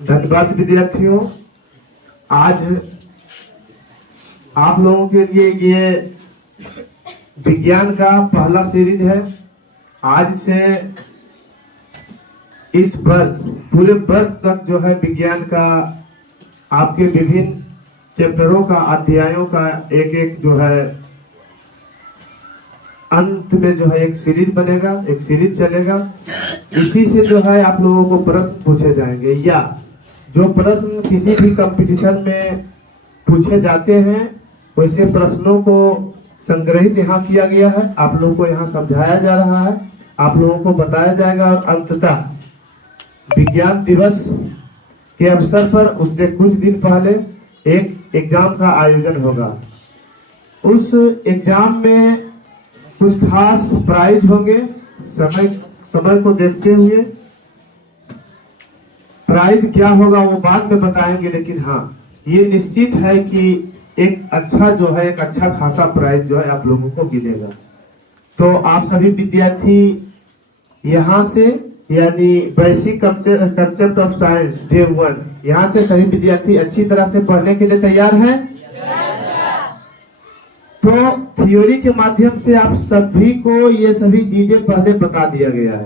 धन्यवाद विद्यार्थियों। आज आप लोगों के लिए ये विज्ञान का पहला सीरीज है। आज से इस वर्ष पूरे वर्ष तक जो है विज्ञान का आपके विभिन्न चैप्टरों का अध्यायों का एक एक जो है अंत में जो है एक सीरीज बनेगा, एक सीरीज चलेगा। इसी से जो है आप लोगों को प्रश्न पूछे जाएंगे या जो प्रश्न किसी भी कंपटीशन में पूछे जाते हैं वैसे प्रश्नों को संग्रहित यहाँ किया गया है। आप लोगों को यहाँ समझाया जा रहा है, आप लोगों को बताया जाएगा और अंततः विज्ञान दिवस के अवसर पर उससे कुछ दिन पहले एक एग्जाम का आयोजन होगा। उस एग्जाम में कुछ खास प्राइज होंगे। समय को देखते हुए प्राइज क्या होगा वो बाद में बताएंगे, लेकिन हाँ ये निश्चित है कि एक अच्छा खासा प्राइज जो है आप लोगों को मिलेगा। तो आप सभी विद्यार्थी यहाँ से यानी basic concept of science day 1 यहाँ से सभी विद्यार्थी अच्छी तरह से पढ़ने के लिए तैयार हैं। तो थ्योरी के माध्यम से आप सभी को ये सभी चीजें पहले बता दिया गया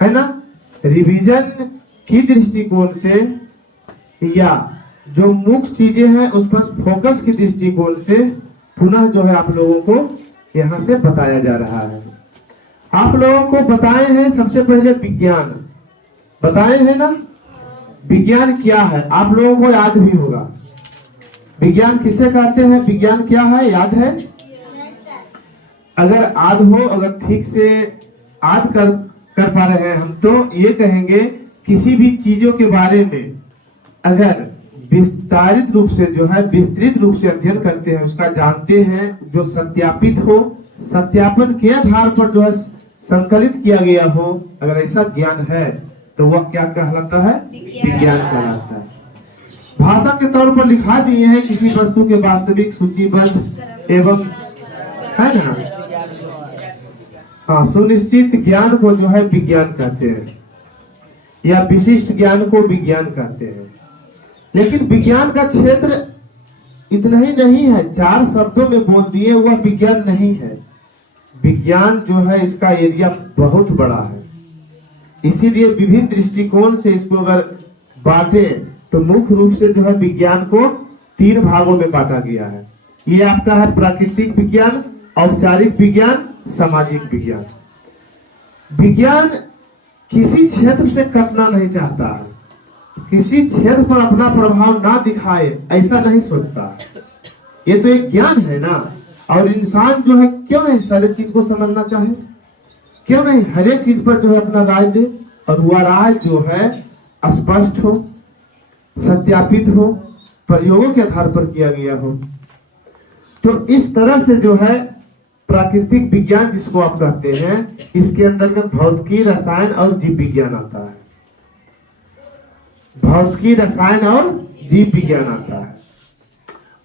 है ना। रिवीजन की दृष्टिकोण से या जो मुख्य चीजें हैं उस पर फोकस की दृष्टिकोण से पुनः जो है आप लोगों को यहाँ से बताया जा रहा है। आप लोगों को बताए हैं सबसे पहले विज्ञान बताए हैं ना। विज्ञान क्या है आप लोगों को याद भी होगा। विज्ञान किसे कहते हैं, विज्ञान क्या है याद है? अगर याद हो, अगर ठीक से याद कर पा रहे हैं हम तो ये कहेंगे किसी भी चीजों के बारे में अगर विस्तारित रूप से जो है विस्तृत रूप से अध्ययन करते हैं, उसका जानते हैं, जो सत्यापित हो, सत्यापन के आधार पर जो है संकलित किया गया हो, अगर ऐसा ज्ञान है तो वह क्या कहलाता है? विज्ञान कहलाता है। भाषा के तौर पर लिखा दिए हैं किसी वस्तु के वास्तविक सूचीबद्ध एवं है ना हाँ सुनिश्चित ज्ञान को जो है विज्ञान कहते हैं या विशिष्ट ज्ञान को विज्ञान कहते हैं। लेकिन विज्ञान का क्षेत्र इतना ही नहीं है, 4 शब्दों में बोल दिए वह विज्ञान नहीं है। विज्ञान जो है इसका एरिया बहुत बड़ा है, इसीलिए विभिन्न दृष्टिकोण से इसको अगर बांटे तो मुख्य रूप से जो है विज्ञान को 3 भागों में बांटा गया है। ये आपका है प्राकृतिक विज्ञान, औपचारिक विज्ञान, सामाजिक विज्ञान। विज्ञान किसी क्षेत्र से कटना नहीं चाहता है, किसी क्षेत्र पर अपना प्रभाव ना दिखाए ऐसा नहीं सोचता। ये तो एक ज्ञान है ना। और इंसान जो है क्यों नहीं सारे चीज को समझना चाहे, क्यों नहीं हर एक चीज पर जो है अपना राय दे और वह राय जो है स्पष्ट हो, सत्यापित हो, प्रयोगों के आधार पर किया गया हो। तो इस तरह से जो है प्राकृतिक विज्ञान जिसको आप कहते हैं इसके अंतर्गत भौतिकी, रसायन और जीव विज्ञान आता है। भौतिकी, रसायन और जीव विज्ञान आता है।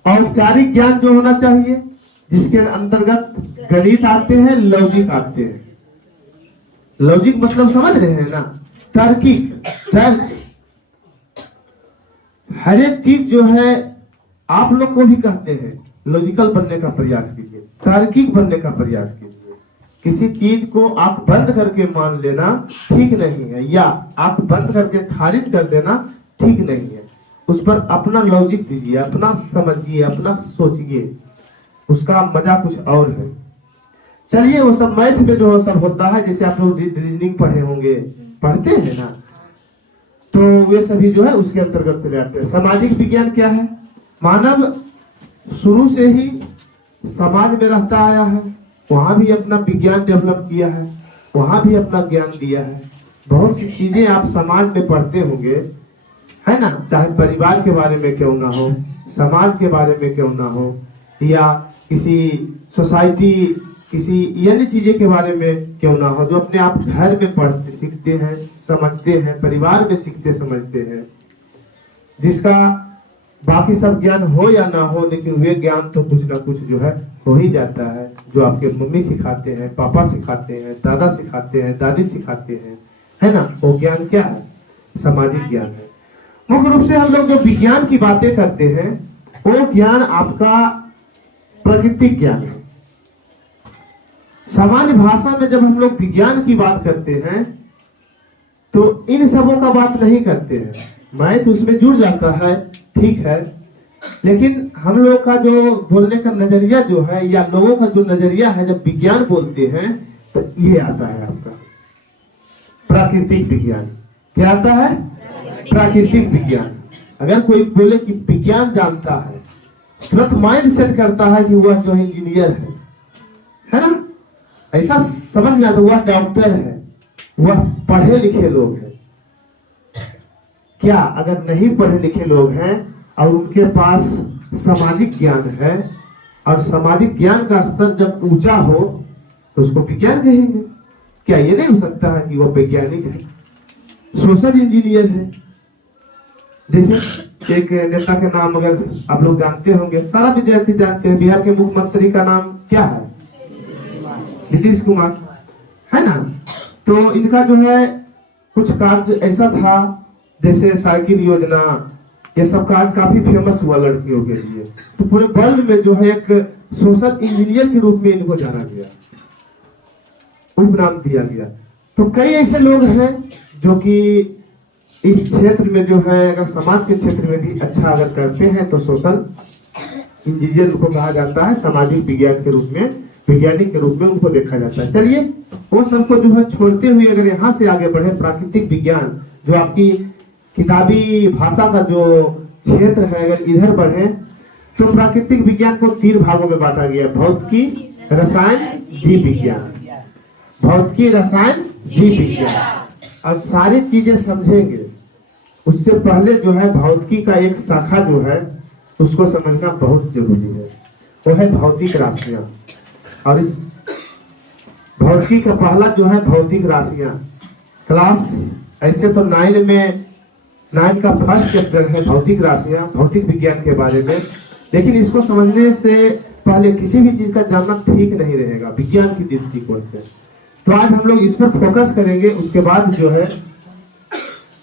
औपचारिक ज्ञान जो होना चाहिए जिसके अंतर्गत गणित आते हैं, लॉजिक आते हैं। लॉजिक मतलब समझ रहे हैं ना, तार्किक तर्क। हर एक चीज जो है आप लोग को भी कहते हैं लॉजिकल बनने का प्रयास कीजिए, तार्किक बनने का प्रयास कीजिए। किसी चीज को आप बंद करके मान लेना ठीक नहीं है या आप बंद करके खारिज कर देना ठीक नहीं है। उस पर अपना लॉजिक दीजिए, अपना समझिए, अपना सोचिए, उसका मजा कुछ और है। चलिए वो सब मैथ में जो सब होता है, जैसे आप लोग रीजनिंग पढ़े होंगे, पढ़ते हैं ना, तो वे सभी जो है उसके अंतर्गत चले आते हैं। सामाजिक विज्ञान क्या है? मानव शुरू से ही समाज में रहता आया है, वहां भी अपना विज्ञान डेवलप किया है, वहां भी अपना ज्ञान दिया है। बहुत सी चीजें आप समाज में पढ़ते होंगे है ना, चाहे परिवार के बारे में क्यों ना हो, समाज के बारे में क्यों ना हो, या किसी सोसाइटी, किसी अन्य चीजें के बारे में क्यों ना हो, जो अपने आप घर में पढ़ते सीखते हैं, समझते हैं, परिवार में सीखते समझते हैं। जिसका बाकी सब ज्ञान हो या ना हो, लेकिन वे ज्ञान तो कुछ ना कुछ जो है हो ही जाता है, जो आपके मम्मी सिखाते हैं, पापा सिखाते हैं, दादा सिखाते हैं, दादी सिखाते हैं, है ना। वो ज्ञान क्या है? सामाजिक ज्ञान है। मुख्य रूप से हम लोग जो विज्ञान की बातें करते हैं वो ज्ञान आपका प्राकृतिक ज्ञान है। सामान्य भाषा में जब हम लोग विज्ञान की बात करते हैं तो इन सबों का बात नहीं करते हैं। मैथ उसमें जुड़ जाता है, ठीक है, लेकिन हम लोग का जो बोलने का नजरिया जो है या लोगों का जो नजरिया है जब विज्ञान बोलते हैं तो ये आता है आपका प्राकृतिक विज्ञान। क्या आता है? प्राकृतिक विज्ञान। अगर कोई बोले कि विज्ञान जानता है, तुरंत माइंड सेट करता है कि वह जो इंजीनियर है ना, ऐसा समझ में आता, वह डॉक्टर है, वह पढ़े लिखे लोग हैं। क्या अगर नहीं पढ़े लिखे लोग हैं और उनके पास सामाजिक ज्ञान है और सामाजिक ज्ञान का स्तर जब ऊंचा हो तो उसको विज्ञान कहेंगे? क्या ये नहीं हो सकता है कि वो वैज्ञानिक है, सोशल इंजीनियर है? जैसे एक नेता के नाम अगर आप लोग जानते होंगे, सारा विद्यार्थी जानते हैं, बिहार के मुख्यमंत्री का नाम क्या है? नीतीश कुमार, है ना। तो इनका जो है कुछ कार्य ऐसा था, जैसे साइकिल योजना, ये सब कार्य काफी फेमस हुआ लड़कियों के लिए। तो पूरे वर्ल्ड में जो है एक सोशल इंजीनियर के रूप में इनको जाना गया, उपनाम दिया गया। तो कई ऐसे लोग हैं जो कि इस क्षेत्र में जो है, अगर समाज के क्षेत्र में भी अच्छा अगर करते हैं तो सोशल इंजीनियर को कहा जाता है, सामाजिक विज्ञान के रूप में, वैज्ञानिक के रूप में उनको देखा जाता है। चलिए वो सबको जो है छोड़ते हुए अगर यहाँ से आगे बढ़े, प्राकृतिक विज्ञान जो आपकी किताबी भाषा का जो क्षेत्र है, अगर इधर बढ़े तो प्राकृतिक विज्ञान को 3 भागों में बांटा गया: भौतिकी, रसायन, जीव विज्ञान। भौतिकी, रसायन, जीव विज्ञान। और सारी चीजें समझेंगे उससे पहले जो है भौतिकी का एक शाखा जो है उसको समझना बहुत जरूरी है, वो है भौतिक राशियां। और इस भौतिकी का पहला जो है भौतिक राशियां क्लास, ऐसे तो 9 का फर्स्ट चैप्टर है भौतिक राशियां, भौतिक विज्ञान के बारे में। लेकिन इसको समझने से पहले किसी भी चीज का जानना ठीक नहीं रहेगा विज्ञान की दृष्टिकोण से। तो आज हम लोग इस पर फोकस करेंगे, उसके बाद जो है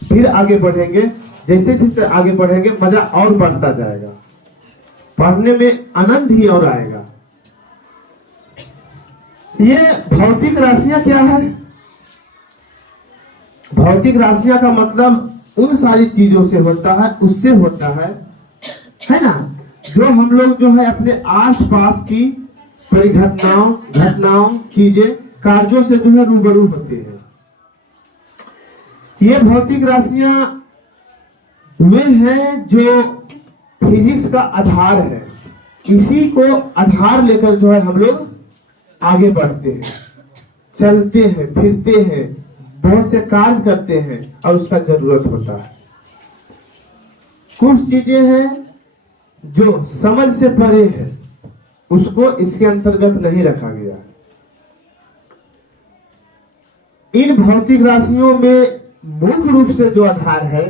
फिर आगे बढ़ेंगे। जैसे जैसे आगे बढ़ेंगे मजा और बढ़ता जाएगा, पढ़ने में आनंद ही और आएगा। ये भौतिक राशियां क्या है? भौतिक राशियां का मतलब उन सारी चीजों से होता है, उससे होता है ना, जो हम लोग जो है अपने आसपास की परिघटनाओं, घटनाओं, चीजें, कार्यों से जो है रूबरू होते हैं। ये भौतिक राशियां वे हैं जो फिजिक्स का आधार है। इसी को आधार लेकर जो है हम लोग आगे बढ़ते हैं, चलते हैं, फिरते हैं, बहुत से कार्य करते हैं और उसका जरूरत होता है। कुछ चीजें हैं जो समझ से परे है, उसको इसके अंतर्गत नहीं रखा गया। इन भौतिक राशियों में मुख्य रूप से जो आधार है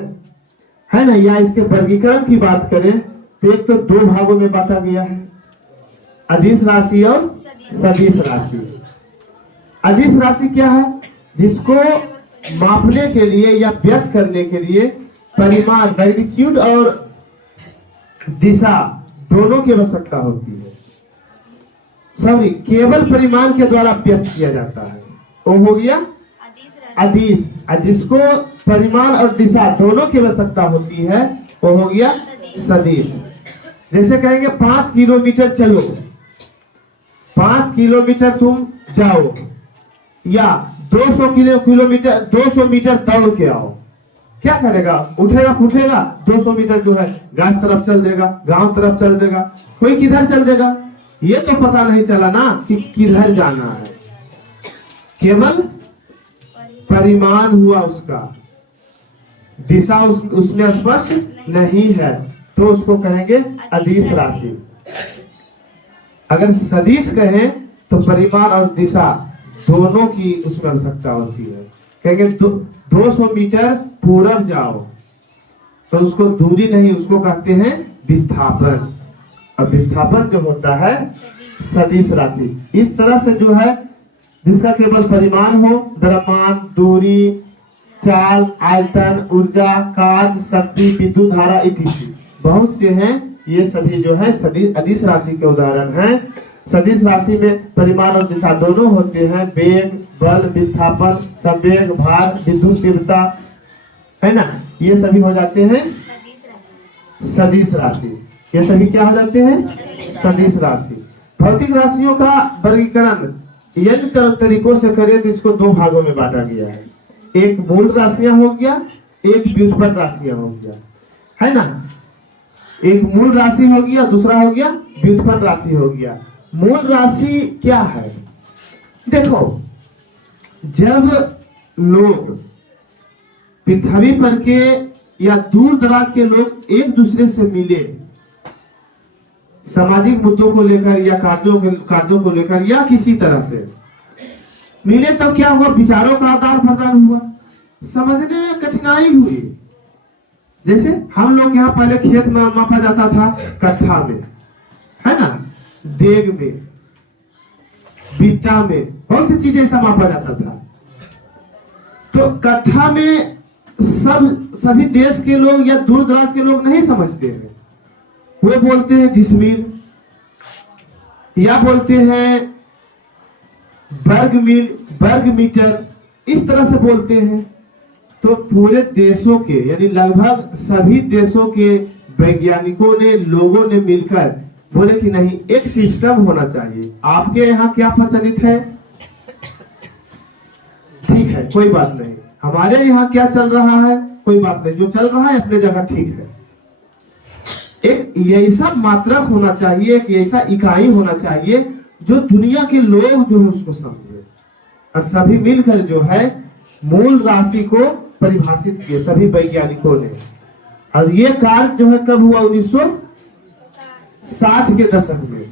ना, या इसके वर्गीकरण की बात करें तो एक तो 2 भागों में बांटा गया है, अदिश राशि और सदिश राशि। अदिश राशि क्या है? जिसको मापने के लिए या व्यक्त करने के लिए परिमाण, मैग्नीट्यूड और दिशा दोनों की आवश्यकता होती है। सॉरी, केवल परिमाण के द्वारा व्यक्त किया जाता है, वो हो गया अदिश। जिसको परिमाण और दिशा दोनों की आवश्यकता होती है वो हो गया सदिश। जैसे कहेंगे 5 किलोमीटर चलो, 5 किलोमीटर तुम जाओ, या 200 किलोमीटर 200 मीटर दौड़ के आओ, क्या करेगा? उठेगा फूटेगा, 200 मीटर जो है गांव तरफ चल देगा, गांव तरफ चल देगा। कोई किधर चल देगा ये तो पता नहीं चला ना कि किधर जाना है, केवल परिमाण हुआ उसका, दिशा उसमें स्पष्ट नहीं है, तो उसको कहेंगे अदिश राशि। अगर सदिश कहें तो परिमाण और दिशा दोनों की उसमें आवश्यकता होती है। कहेंगे 200 मीटर पूरब जाओ, तो उसको दूरी नहीं, उसको कहते हैं विस्थापन। और विस्थापन जो होता है सदिश राशि। इस तरह से जो है जिसका केवल परिमाण हो, द्रव्यमान, दूरी, चाल, आयतन, ऊर्जा, कार्य, शक्ति, विद्युत धारा इत्यादि बहुत से हैं। ये सभी जो है अदिश राशि के उदाहरण हैं। सदिश राशि में परिमाण और दिशा दोनों होते हैं। वेग, बल, विस्थापन, संवेग, भार, विद्युत तीव्रता, है ना, ये सभी हो जाते हैं सदिश राशि। ये सभी क्या हो जाते हैं? सदिश राशि। भौतिक राशियों का वर्गीकरण यदि तरीकों से करें तो इसको दो भागों में बांटा गया है। एक मूल राशियां हो गया, एक व्युत्पन्न राशियां हो गया, है ना। एक मूल राशि हो गया, दूसरा हो गया व्युत्पन्न राशि हो गया। मूल राशि क्या है? देखो, जब लोग पृथ्वी पर के या दूर दराज के लोग एक दूसरे से मिले, सामाजिक मुद्दों को लेकर या कार्यों को लेकर या किसी तरह से मिले, तब क्या हुआ? विचारों का आदान प्रदान हुआ, समझने में कठिनाई हुई। जैसे हम लोग यहाँ पहले खेत में मापा जाता था कट्ठा में, है ना, देग में, बित्ता में, बहुत सी चीजें ऐसा मापा जाता था। तो कट्ठा में सभी देश के लोग या दूर दराज के लोग नहीं समझते हैं। वो बोलते हैं डिसमील या बोलते हैं वर्ग मीटर, इस तरह से बोलते हैं। तो पूरे देशों के यानी लगभग सभी देशों के वैज्ञानिकों ने, लोगों ने मिलकर बोले कि नहीं, एक सिस्टम होना चाहिए। आपके यहाँ क्या प्रचलित है, ठीक है, कोई बात नहीं। हमारे यहाँ क्या चल रहा है, कोई बात नहीं, जो चल रहा है अपने जगह ठीक है। एक ऐसा मात्रक होना चाहिए, एक ऐसा इकाई होना चाहिए जो दुनिया के लोग जो है उसको समझे। और सभी मिलकर जो है मूल राशि को परिभाषित किए, सभी वैज्ञानिकों ने। और ये कार्य जो है कब हुआ? 1960 के दशक में।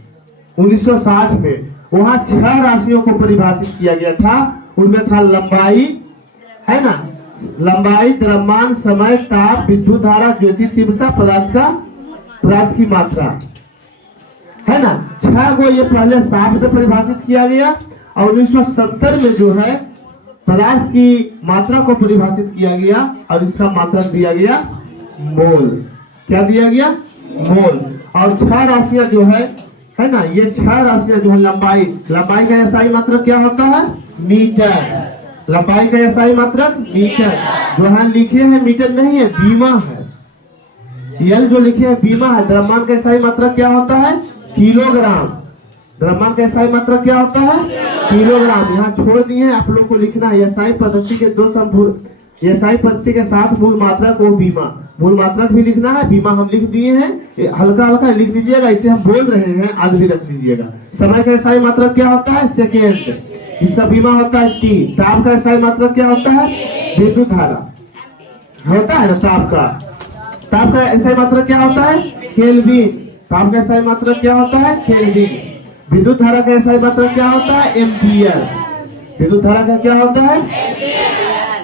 1960 में वहां 6 राशियों को परिभाषित किया गया था। उनमें था लंबाई, है ना, लंबाई, द्रव्यमान, समय, ताप, विद्युत धारा, ज्योति तीव्रता, पदार्थ की मात्रा, है ना। 6 को ये पहले 60 में परिभाषित किया गया और 1970 में जो है पदार्थ की मात्रा को परिभाषित किया गया और इसका मात्रक दिया गया मोल। क्या दिया गया? मोल। और 6 राशियां जो है ना, ये 6 राशियां जो है लंबाई का एसआई मात्रक क्या होता है? मीटर। लंबाई का एसआई मात्रक मीटर। जो है लिखे हैं मीटर नहीं है, बीमा है। यल जो लिखे हैं बीमा है। द्रव्यमान का एसआई मात्रक क्या होता है? किलोग्राम। द्रव्यमान का एसआई मात्रक क्या होता है? किलोग्राम। यहाँ छोड़ दिए हैं, आप लोग को लिखना है एसआई पद्धति के 2 शब्द, एसआई पद्धति के साथ मूल मात्रक और बीमा। मूल मात्रक भी लिखना है, बीमा हम लिख दिए हैं, हल्का हल्का लिख दीजिएगा, इसे हम बोल रहे हैं, आज भी रख दीजिएगा। समय का एसआई मात्रक क्या होता है? सेकेंड। इसका बीमा होता है टी। ताप का एसआई मात्रक क्या होता है? विद्युत धारा होता है ना, ताप का एसआई मात्रक क्या होता है? केल्विन। ताप का एसआई मात्रक क्या होता है? केल्विन। विद्युत धारा का एसआई मात्रक क्या होता है? एम्पियर। विद्युत धारा का क्या होता है?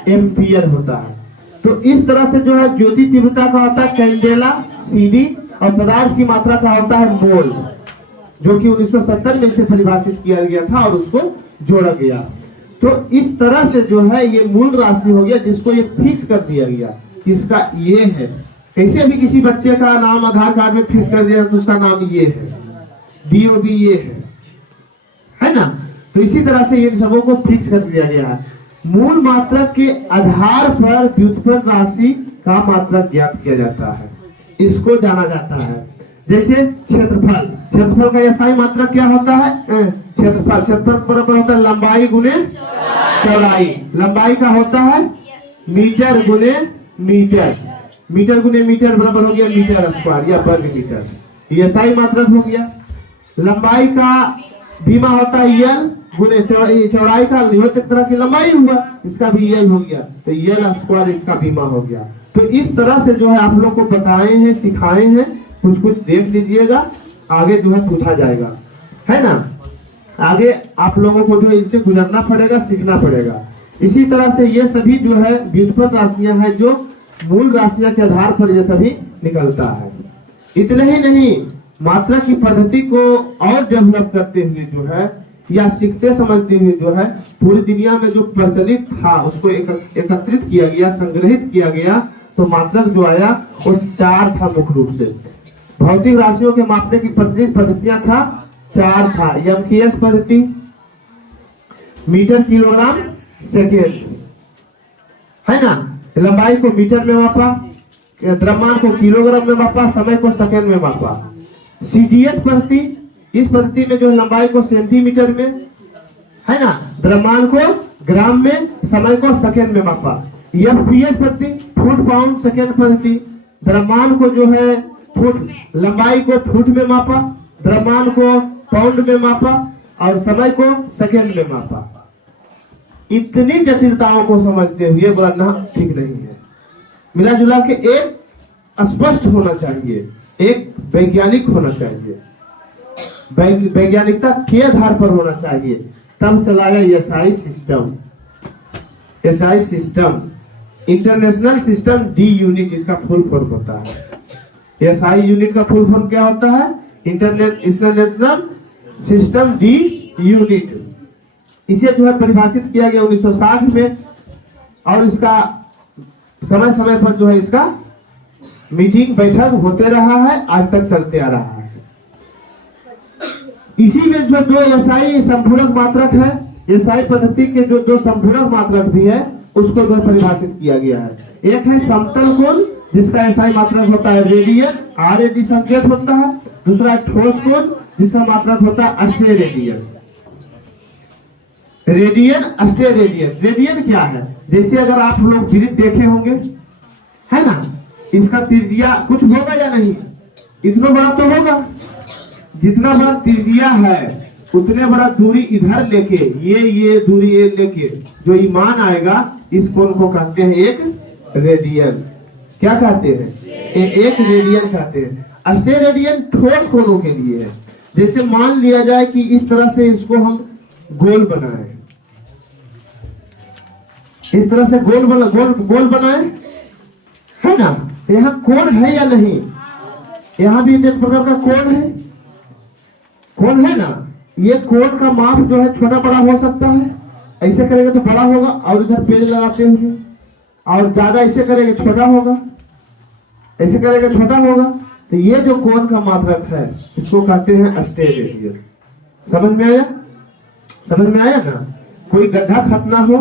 एम्पियर होता है। तो इस तरह से जो है ज्योति तीव्रता का होता है कैंडेला, सीडी, और पदार्थ की मात्रा का होता है मोल, जो कि 1970 में से परिभाषित किया गया था और उसको जोड़ा गया। तो इस तरह से जो है ये मूल राशि हो गया, जिसको ये फिक्स कर दिया गया, इसका ये है। कैसे अभी किसी बच्चे का नाम आधार कार्ड में फिक्स कर दिया तो उसका नाम ये है, बीओबी ये है ना। तो इसी तरह से इन सबों को फिक्स कर दिया गया है। मूल मात्रक के आधार पर व्युत्पन्न राशि का मात्रक ज्ञात किया जाता है, इसको जाना जाता है। जैसे क्षेत्रफल का एसआई मात्रक क्या होता है? क्षेत्रफल बराबर होता है लंबाई गुने चौड़ाई। लंबाई का होता है मीटर गुने मीटर। मीटर गुने मीटर बराबर हो गया मीटर स्क्वायर या वर्ग मीटर। ये एसआई मात्रक हो गया। लंबाई का बीमा होता है यल गुने चौड़ाई का, एक तरह से लंबाई हुआ, इसका भी यल हो गया, तो यल स्क्वायर इसका बीमा हो गया। तो इस तरह से जो है आप लोग को बताए हैं, सिखाए हैं, कुछ देख लीजिएगा, आगे जो है पूछा जाएगा, है ना। आगे आप लोगों को जो है इनसे गुजरना पड़ेगा, सीखना पड़ेगा। इसी तरह से ये सभी जो है व्युत्पन्न राशियां हैं, जो मूल राशियां के आधार पर ये सभी निकलता है। इतना ही नहीं, मात्रा की पद्धति को और डेवलप करते हुए जो है या सीखते समझते हुए जो है पूरी दुनिया में जो प्रचलित था उसको एकत्रित किया गया, संग्रहित किया गया, तो मात्रक जो आया वो 4 था मुख्य रूप से। भौतिक राशियों के मापने की पद्धतियां था 4 था। एमकेएस पद्धति, मीटर किलोग्राम सेकेंड, है ना, लंबाई को मीटर में मापा, द्रव्यमान को किलोग्राम में मापा, समय को सेकेंड में मापा। सीजीएस पद्धति, इस पद्धति में जो लंबाई को सेंटीमीटर में, है ना, द्रव्यमान को ग्राम में, समय को सेकेंड में मापा। एफपीएस पद्धति, फुट पाउंड सेकेंड पद्धति, द्रव्यमान को जो है फुट, लंबाई को फुट में मापा, द्रव्यमान को पाउंड में मापा और समय को सेकेंड में मापा। इतनी जटिलताओं को समझते हुए बोलना ठीक नहीं है। मिला जुला के एक स्पष्ट होना चाहिए, एक वैज्ञानिक होना चाहिए, वैज्ञानिकता के आधार पर होना चाहिए, तब चलाया SI system. SI system international system D unit इसका फुल फॉर्म होता है। एसआई यूनिट का फुल फॉर्म क्या होता है? International system D unit. इसे जो है परिभाषित किया गया 1960 में और इसका समय समय पर जो है इसका मीटिंग बैठक होते रहा है, आज तक चलते आ रहा है। इसी में जो 2 एसआई संपूरक मात्रक है, एसआई पद्धति के जो 2 संपूरक मात्रक भी है उसको जो परिभाषित किया गया है। एक है समतल कोण जिसका एसआई मात्रक होता है रेडियन, RAD संकेत होता है। दूसरा ठोस कोण जिसका मात्रक होता है अस्टेरेडियन। रेडियन, अस्टेरेडियन। रेडियन क्या है? जैसे अगर आप लोग वृत्त देखे होंगे, है ना, इसका त्रिज्या कुछ होगा या नहीं? इतना बड़ा तो होगा। जितना बड़ा त्रिज्या है उतने बड़ा दूरी इधर लेके ये दूरी लेके जो मान आएगा इस कोण को कहते हैं एक रेडियन। क्या कहते हैं? एक रेडियन कहते हैं। अस्टेरेडियन ठोस कोणों के लिए है। जैसे मान लिया जाए कि इस तरह से इसको हम गोल बनाए, इस तरह से गोल बनाए, है ना, यहाँ कोण है या नहीं? यहाँ भी एक प्रकार का कोण है, कोण है ना। ये कोण का माप जो है छोटा बड़ा हो सकता है। ऐसे करेंगे तो बड़ा होगा और इधर पेज लगाते हुए, और ज्यादा ऐसे करेंगे छोटा होगा, ऐसे करेंगे छोटा होगा। तो ये जो कोण का मात्रक है इसको कहते हैं अस्टेरेडियन। समझ में आया? समझ में आया ना? कोई गड्ढा खतना हो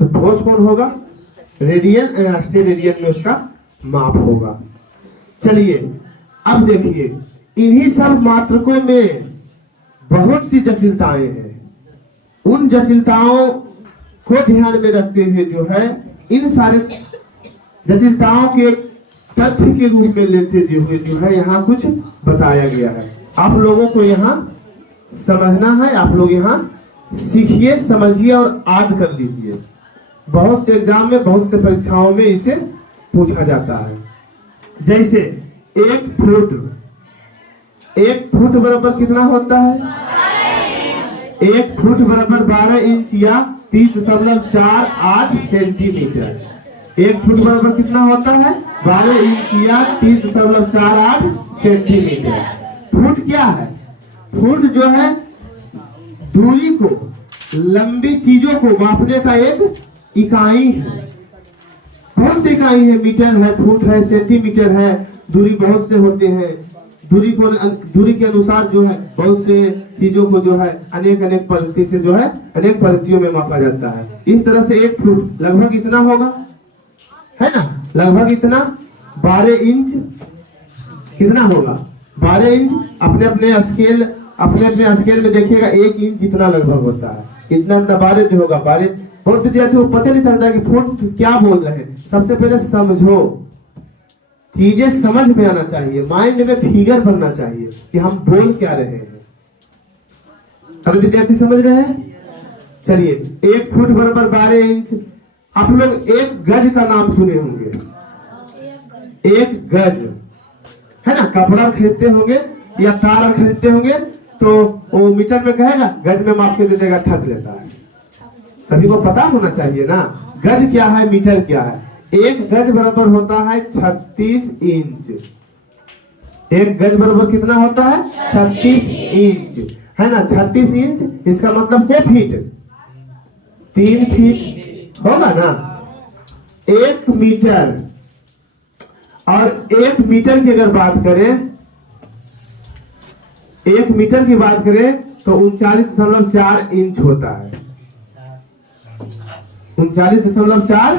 तो ठोस कोण होगा, रेडियन अस्टेरेडियन में उसका माप होगा। चलिए अब देखिए, इन्हीं सब मात्रकों में बहुत सी जटिलताएं हैं। उन जटिलताओं को ध्यान में रखते हुए जो है इन सारे जटिलताओं के तथ्य के रूप में लेते हुए जो है यहाँ कुछ बताया गया है। आप लोगों को यहाँ समझना है, आप लोग यहाँ सीखिए, समझिए और याद कर लीजिए। बहुत से एग्जाम में, बहुत से परीक्षाओं में इसे पूछा जाता है। जैसे 1 फुट बराबर कितना होता है? 1 फुट बराबर 12 इंच या 30.48 सेंटीमीटर। 1 फुट बराबर कितना होता है? 12 इंच या 30.48 सेंटीमीटर। फुट क्या है? फुट जो है दूरी को, लंबी चीजों को मापने का एक इकाई है। बहुत सी इकाई है, मीटर है, फुट है, सेंटीमीटर है, दूरी बहुत से होते हैं। दूरी के अनुसार जो है बहुत से चीजों को जो है अनेक पद्धति से जो है अनेक पद्धतियों में मापा जाता है। इस तरह से 1 फुट लगभग इतना होगा, है ना, लगभग इतना 12 इंच कितना होगा? 12 इंच। अपने अपने स्केल में देखिएगा 1 इंच इतना लगभग होता है। इतना 12 जो होगा 12। बहुत विद्यार्थी को पता नहीं चलता कि फुट क्या बोल रहे हैं। सबसे पहले समझो, चीजें समझ में आना चाहिए, माइंड में फिगर बनना चाहिए कि हम बोल क्या रहे हैं। सभी विद्यार्थी समझ रहे हैं? चलिए, 1 फुट बराबर 12 इंच। आप लोग 1 गज का नाम सुने होंगे। 1 गज, है ना, कपड़ा खरीदते होंगे या तार खरीदते होंगे तो वो मीटर में कहेगा, गज में माप के दे देगा, ठग लेता है। सभी को पता होना चाहिए ना गज क्या है, मीटर क्या है। 1 गज बराबर होता है 36 इंच। 1 गज बराबर कितना होता है? 36 इंच। है ना, 36 इंच, इसका मतलब 4 फीट, 3 फीट होगा ना। 1 मीटर, और 1 मीटर की अगर बात करें, 1 मीटर की बात करें तो 39.4 इंच होता है, 39.4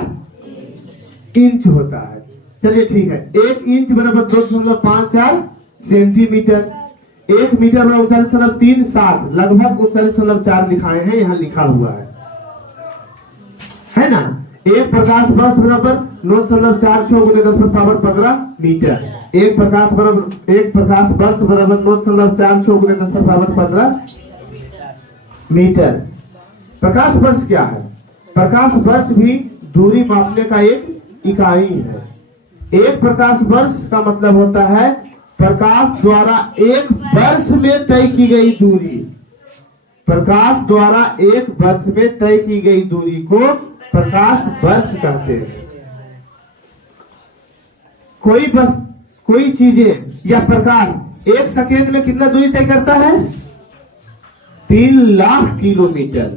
इंच होता है। चलिए ठीक है, 1 इंच बराबर 2.54 सेंटीमीटर, 1 मीटर बराबर 39.37, लगभग 39.4 लिखाए हैं, यहाँ लिखा हुआ है ना। एक प्रकाश वर्ष बराबर 9.46 गुने 10⁻15 मीटर, एक प्रकाश वर्ष बराबर 9.46 गुने 10⁻15 मीटर। प्रकाश वर्ष क्या है? प्रकाश वर्ष भी दूरी मापने का एक इकाई है। एक प्रकाश वर्ष का मतलब होता है प्रकाश द्वारा एक वर्ष में तय की गई दूरी। प्रकाश द्वारा एक वर्ष में तय की गई दूरी को प्रकाश वर्ष कहते हैं। कोई चीजें या प्रकाश 1 सेकेंड में कितना दूरी तय करता है? 3 लाख किलोमीटर।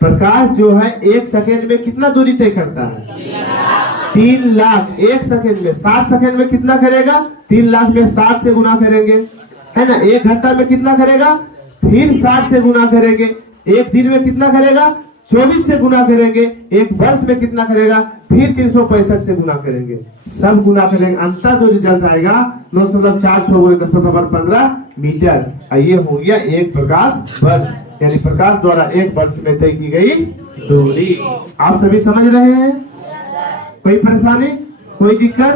प्रकाश जो है 1 सेकेंड में कितना दूरी तय करता है? 3 लाख। 1 सेकेंड में 60 सेकेंड में कितना करेगा? 3 लाख में 60 से गुना करेंगे, है ना। 1 घंटा में कितना करेगा? फिर 60 से गुना करेंगे। 1 दिन में कितना करेगा? 24 से गुना करेंगे। 1 वर्ष में कितना करेगा? फिर 365 से गुना करेंगे। सब गुना करेंगे, अंतर जो रिजल्ट आएगा 9.46 गुने 10⁻15 मीटर। ये हो गया एक प्रकाश वर्ष, यानी प्रकाश द्वारा एक वर्ष में तय की गई दूरी। आप सभी समझ रहे हैं? कोई परेशानी, कोई दिक्कत?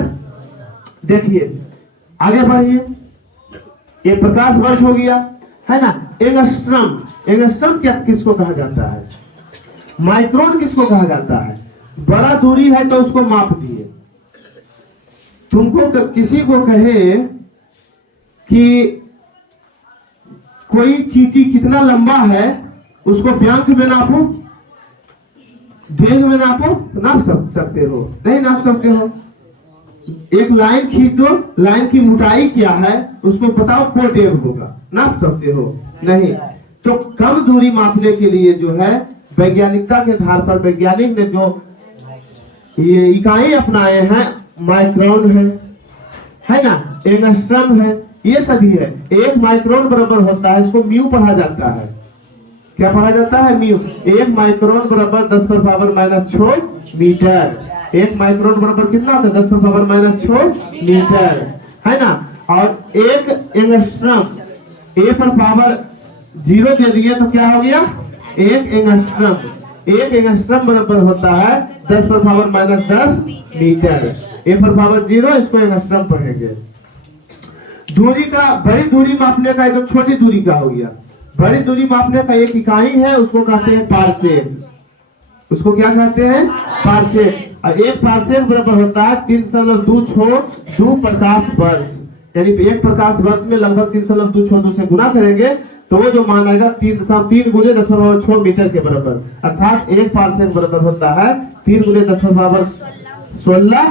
देखिए आगे बढ़िए। ये प्रकाश वर्ष हो गया, है ना। एंगस्ट्रम क्या किसको कहा जाता है? माइक्रोन किसको कहा जाता है? बड़ा दूरी है तो उसको माप दिए। तुमको किसी को कहे कि कोई चींटी कितना लंबा है, उसको व्यांक में नापो, देह में नापो, नाप सकते हो? नहीं नाप सकते हो। एक लाइन खींच दो, लाइन की मोटाई क्या है उसको बताओ, 4 डेग होगा, नाप सकते हो? नहीं। तो कम दूरी मापने के लिए जो है वैज्ञानिकता के आधार पर वैज्ञानिक ने जो ये इकाई अपनाए हैं, माइक्रोन है ना, एंगस्ट्रम है, ये सभी है। 1 माइक्रोन बराबर होता है, इसको म्यू पढ़ा जाता है। क्या पढ़ा जाता है? म्यू। 1 माइक्रोन बराबर 10⁻⁻6 मीटर। 1 माइक्रोन बराबर कितना होता है? 10⁻⁻6 मीटर, है ना। और 1 एंगस्ट्रम, ए पर पावर 0 दे दिए तो क्या हो गया? 1 एंगस्ट्रम बराबर होता है 10⁻⁻10 मीटर। ए पर पावर 0, इसको एंगस्ट्रम पढ़ेंगे। दूरी का, बड़ी दूरी मापने का, एकदम छोटी दूरी का हो गया। बड़ी दूरी मापने का एक इकाई है, उसको कहते हैं पारसेक। उसको क्या कहते हैं? पारसेक। और 1 पारसेक बराबर होता है 3.262 प्रकाश वर्ष, यानी 1 प्रकाश वर्ष में लगभग 3.262 से गुना करेंगे तो वो जो मान आएगा 3 गुने 10⁻6 मीटर के बराबर। अर्थात 1 पारसेक बराबर होता है 3 गुने 10⁻16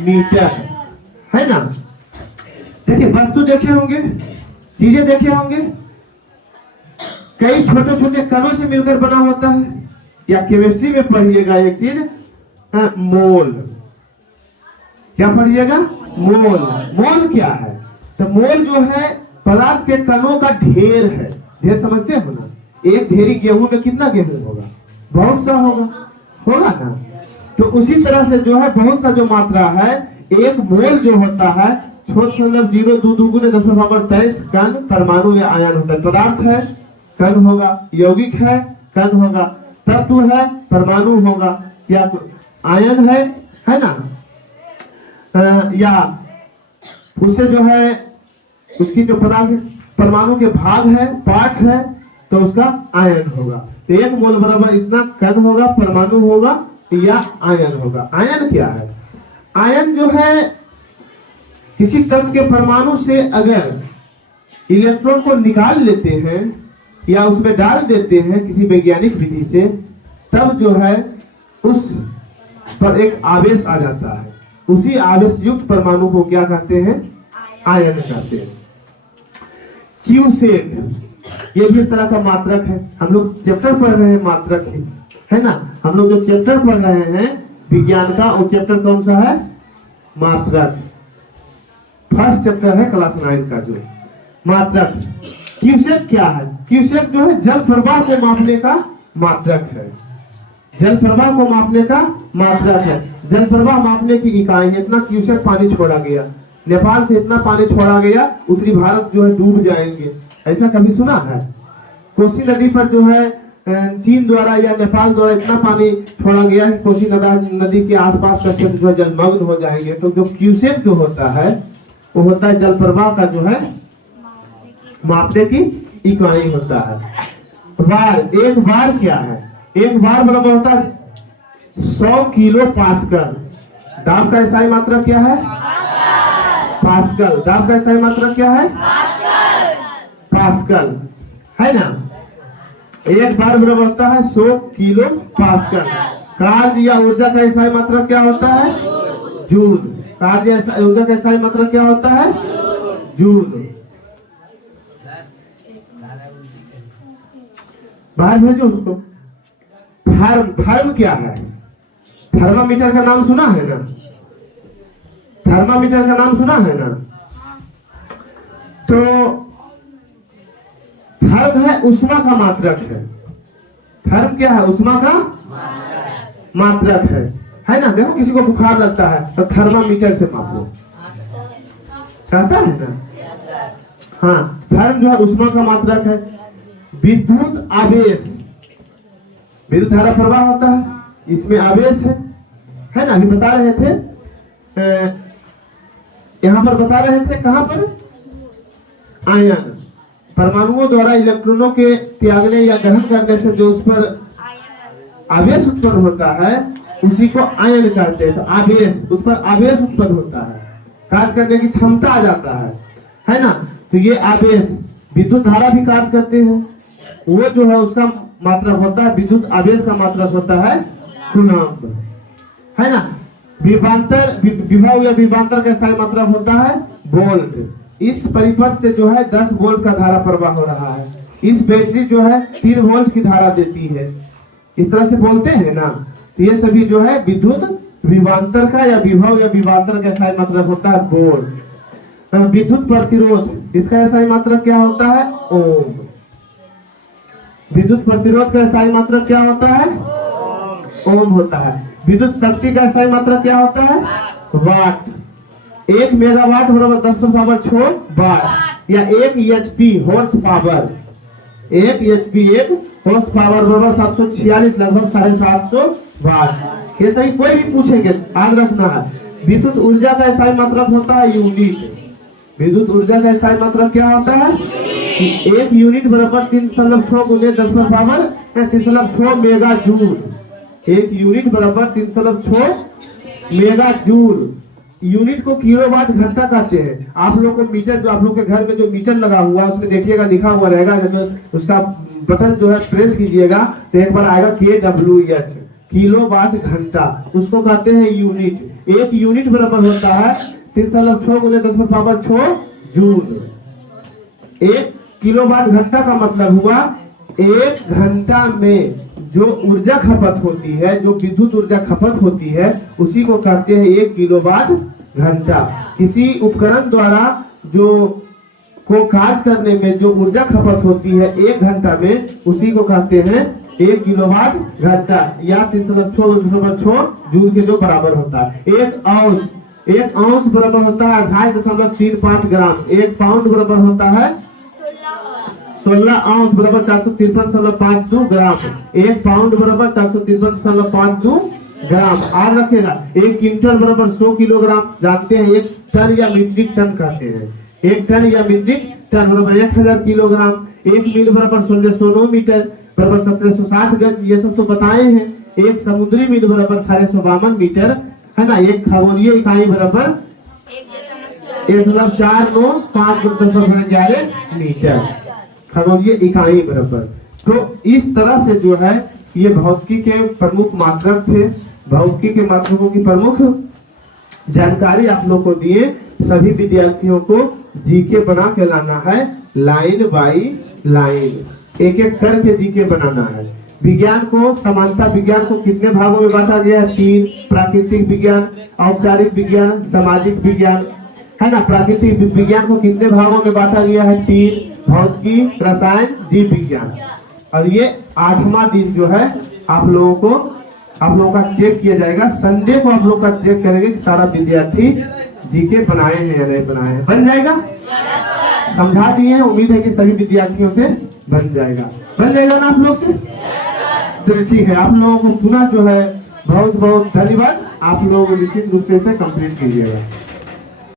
मीटर, है ना। देखिए वस्तु देखे होंगे, चीजें देखे होंगे, कई छोटे छोटे कणों से मिलकर बना होता है। या केमिस्ट्री में पढ़िएगा एक चीज, मोल। क्या पढ़िएगा? मोल। मोल क्या है? तो मोल जो है पदार्थ के कणों का ढेर है। ढेर समझते हो ना? एक ढेरी गेहूं में कितना गेहूं होगा? बहुत सा होगा ना। तो उसी तरह से जो है बहुत सा जो मात्रा है, एक मोल जो होता है 0.02 गुने 10⁻23 कण परमाणु या आयन होता है। पदार्थ है, कण होगा, यौगिक है, कण होगा, तत्व है, परमाणु होगा, या आयन है ना। या उससे जो है उसकी जो पदार्थ परमाणु के भाग है, पार्ट है, तो उसका आयन होगा। तो 1 मोल बराबर इतना कण होगा, परमाणु होगा या आयन होगा। आयन क्या है? आयन जो है किसी तत्व के परमाणु से अगर इलेक्ट्रॉन को निकाल लेते हैं या उसमें डाल देते हैं किसी वैज्ञानिक विधि से, तब जो है उस पर एक आवेश आ जाता है। उसी आवेश युक्त परमाणु को क्या कहते हैं? आयन कहते हैं। क्यूसेक, ये भी एक तरह का मात्रक है। हम लोग चैप्टर पढ़ रहे हैं मात्रक की, है ना। हम लोग जो चैप्टर पढ़ रहे हैं विज्ञान का, वो चैप्टर कौन सा है? मात्रक। फर्स्ट चैप्टर है क्लास 9 का जो मात्रक। क्यूसेक क्या है? क्यूसेक जो है जल प्रवाह को मापने का मात्रक है। जल प्रवाह को मापने का मात्रक है। जल प्रवाह मापने की इकाई है। इतना क्यूसेक पानी छोड़ा गया, नेपाल से इतना पानी छोड़ा गया, उत्तरी भारत जो है डूब जाएंगे। ऐसा कभी सुना है? कोसी नदी पर जो है चीन द्वारा या नेपाल द्वारा इतना पानी छोड़ा गया है, कोसी नदी के आसपास का क्षेत्र जो है जलमग्न हो जाएंगे। तो जो क्यूसेक जो होता है वो होता है जल प्रवाह का जो है मापने की इकाई होता है। बार, एक बार क्या है? एक बार बराबर होता है 100 किलो पास्कल। दाब का SI मात्रा क्या है? पास्कल। दाब का SI मात्रा क्या है? पास्कल, है ना। एक बार बराबर होता है 100 किलो पास्कल। कार्य या ऊर्जा का SI मात्रा क्या होता है? जूल। कार्य या ऊर्जा का SI मात्रा क्या होता है? जूल। बाहर भेजो उसको। थर्म क्या है? थर्मामीटर का नाम सुना है ना? थर्मामीटर का नाम सुना है ना? तो थर्म है उष्मा का मात्रक है। थर्म क्या है? उष्मा का मात्रक है ना। देखो किसी को बुखार लगता है तो थर्मामीटर से मापो, कहता है ना। हाँ, थर्म जो है उष्मा का मात्रक है। विद्युत आवेश, विद्युत धारा प्रवाह होता है, इसमें आवेश है ना। अभी बता रहे थे यहाँ पर बता रहे थे, कहां पर? आयन। परमाणुओं द्वारा इलेक्ट्रॉनों के त्यागने या ग्रहण करने से जो उस पर आवेश उत्पन्न होता है उसी को आयन कहते हैं। तो आवेश, उस पर आवेश उत्पन्न होता है, कार्य करने की क्षमता आ जाता है ना। तो ये आवेश, विद्युत धारा भी कार्य करते हैं, वो जो है उसका मात्रा होता है, विद्युत आवेश का मात्रा होता है कूलम्ब, है ना। विभवांतर, विभव या विभवांतर का SI मात्रा होता है वोल्ट। इस परिपथ से जो है 10 वोल्ट का धारा प्रवाह हो रहा है। इस बैटरी जो है 3 वोल्ट की धारा देती है। इस तरह से बोलते हैं ना। तो ये सभी जो है विद्युत विभवांतर का या विभव या विभवांतर का SI मात्रा होता है वोल्ट। विद्युत प्रतिरोध, इसका SI मात्रा क्या होता है? ओम। विद्युत प्रतिरोध का SI मात्रा क्या होता है? ओम होता है। विद्युत शक्ति का SI मात्रा क्या होता है? वाट। 1 मेगावाट बराबर 10⁻6 वाट या 1 HP horse power. 1 HP 1 horse power बराबर 746 लगभग 750 वाट। ये सही कोई भी पूछेंगे याद रखना है। विद्युत ऊर्जा का SI मात्रा होता है यूनिट। विद्युत ऊर्जा का SI मात्रा क्या होता है? 1 यूनिट बराबर 3.6 गुने 10⁻6 मेगा जूल। 1 यूनिट बराबर 3.6 मेगा जूल। यूनिट को किलोवाट घंटा कहते हैं। आप लोग को मीटर, जो आप लोग के घर में जो मीटर लगा हुआ है उसमें देखिएगा लिखा हुआ रहेगा, जब उसका बटन जो है प्रेस कीजिएगा तो एक बार आएगा KWH, किलोवाट घंटा, उसको कहते हैं यूनिट। 1 यूनिट बराबर होता है 3.6 गुने 10⁻6 जूल। 1 किलोवाट घंटा का मतलब हुआ 1 घंटा में जो ऊर्जा खपत होती है, जो विद्युत ऊर्जा खपत होती है, उसी को कहते हैं 1 किलोवाट घंटा। किसी उपकरण द्वारा जो को कार्य करने में जो ऊर्जा खपत होती है 1 घंटा में, उसी को कहते हैं 1 किलोवाट घंटा या 3.6 जूल के जो बराबर होता है। 1 औंस बराबर होता है 28.35 ग्राम। 1 पाउंड बराबर होता है 16 औंस बराबर 453.52 ग्राम। 1 पाउंड बराबर 453.52 ग्राम। आज रखेगा 1 क्विंटल बराबर 100 किलोग्राम। जानते हैं 1 टन या मीट्रिक टन कहते हैं। 1 टन या मीट्रिक टन बराबर 1000 किलोग्राम। 1 मील बराबर 1609 मीटर बराबर 1760 गज। ये सब तो बताए हैं। 1 समुद्री मील बराबर 1852 मीटर, है ना। 1 खगोलीय इकाई बराबर 1.4951 मीटर, खगोलीय इकाई बराबर। तो इस तरह से जो है ये भौतिकी के प्रमुख मात्रक थे। भौतिकी के मात्रकों की प्रमुख जानकारी आप लोग को दिए। सभी विद्यार्थियों को जीके बना के लाना है लाइन बाई लाइन। एक एक करके जीके बनाना है। विज्ञान को, समानता विज्ञान को कितने भागों में बांटा गया है? 3। प्राकृतिक विज्ञान, औपचारिक विज्ञान, सामाजिक विज्ञान, है ना। प्राकृतिक विज्ञान को कितने भागों में बांटा गया है? 3। भौतिकी, रसायन, जीव विज्ञान। और ये 8वां दिन जो है आप लोगों का चेक किया जाएगा। संडे को आप लोग का चेक करेंगे कि सारा विद्यार्थी जीके बनाए हैं या नहीं बनाए हैं। बन जाएगा? समझा दिए हैं, उम्मीद है कि सभी विद्यार्थियों से बन जाएगा। बन जाएगा ना आप लोग से? तो ठीक है, आप लोगों को सुना जो है, बहुत बहुत धन्यवाद। आप लोग निश्चित रूप से इसे कंप्लीट कीजिएगा।